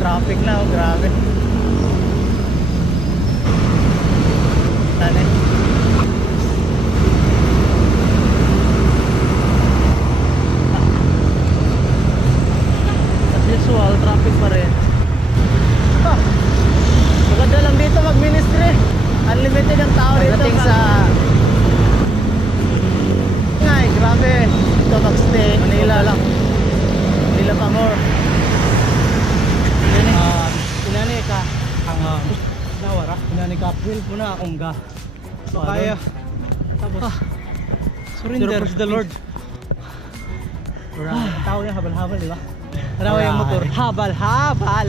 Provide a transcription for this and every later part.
traffic na, oh, grabe. Tane. As usual, traffic pa rin. Maganda lang dito mag-ministry. Unlimited ang tao dito. Pagdating sa ngay, grabe. Dito mag-stay. Manila lang. Manila pa more. Pinani ka ang nawara. Pinani ka April. Muna akong ga. Makaya. Tapos surrender to the Lord. Tao niya habal-habal, di ba? Tarawa yung motor. Habal-habal.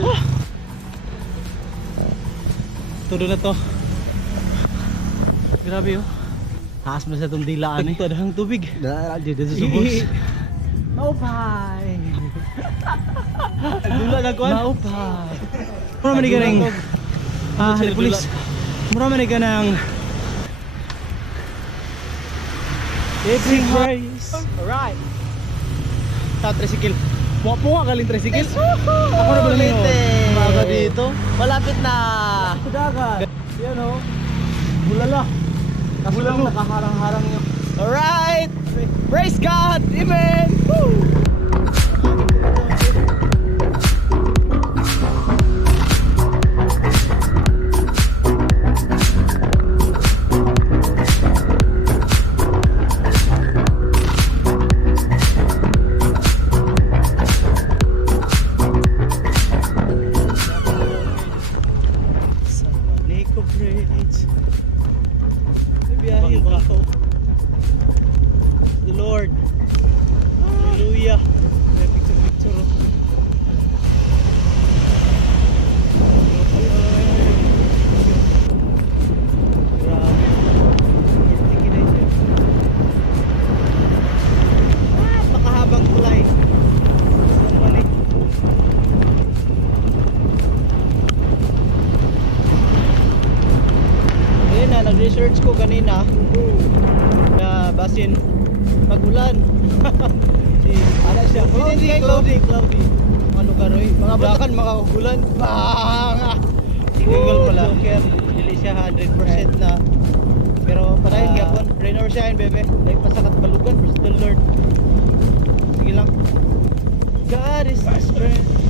Todo na to. Grabe yun. Taas mo sa itong dilaan eh. Tadahang tubig. Dito sa subos. Maupay. Dula na kuwan. Maupay. Mura man ka ng police. Mura man ka ng every grace. Alright. Tao tricycle. Muwapo nga galing tricycle. Ako na ba lang yun? Maga dito. Malapit na. Kudagat. Yan o. Bulala. Kaso lang nakaharang-harang nyo. Alright. Praise God. Amen. Woo! The Lord. Hallelujah. May picture. Grabe. Pakahabang tulay. Ayun na, nag-research ko kanina na basin pagulan. Ano siya? Cloudy. Ano karoy? Mga bulakan makakulan. Illegal pala. Dili siya 100% na. Pero padayon gyapon. Rain or shine, bebe. Like pasakat balugan, praise the Lord. Sige lang. God is the strength.